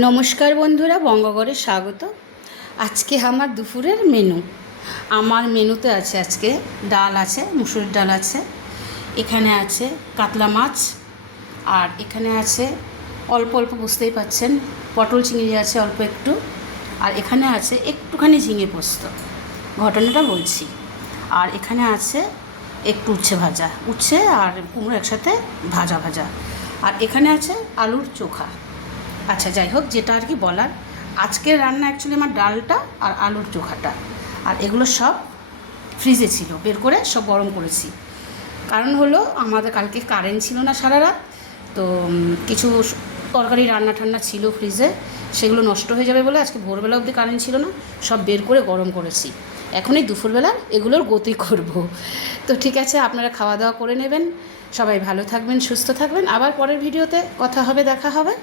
নমস্কার বন্ধুরা, বঙ্গগড়ে স্বাগত। আজকে আমার দুপুরের মেনু। আমার মেনুতে আছে আজকে ডাল আছে, মুসুর ডাল আছে, এখানে আছে কাতলা মাছ, আর এখানে আছে অল্প অল্প, বুঝতেই পাচ্ছেন, পটল চিংড়ি আছে অল্প একটু, আর এখানে আছে একটুখানি ঝিঙে পোস্ত। ঘটনাটা বলছি। আর এখানে আছে একটু উচ্ছে ভাজা, উচ্ছে আর কুমড়ো একসাথে ভাজা ভাজা, আর এখানে আছে আলুর চোখা। আচ্ছা, যাই হোক, যেটা আর কি বলার, আজকের রান্না অ্যাকচুয়ালি আমার ডালটা আর আলুর চোখাটা, আর এগুলো সব ফ্রিজে ছিল, বের করে সব গরম করেছি। কারণ হলো আমাদের কালকে কারেন্ট ছিল না সারা রাত, তো কিছু তরকারি রান্না ঠান্না ছিল ফ্রিজে, সেগুলো নষ্ট হয়ে যাবে বলে আজকে ভোরবেলা অবধি কারেন্ট ছিল না, সব বের করে গরম করেছি। এখন এই দুপুরবেলা এগুলোর গতি করব। তো ঠিক আছে, আপনারা খাওয়া দাওয়া করে নেবেন, সবাই ভালো থাকবেন, সুস্থ থাকবেন, আবার পরের ভিডিওতে কথা হবে, দেখা হবে।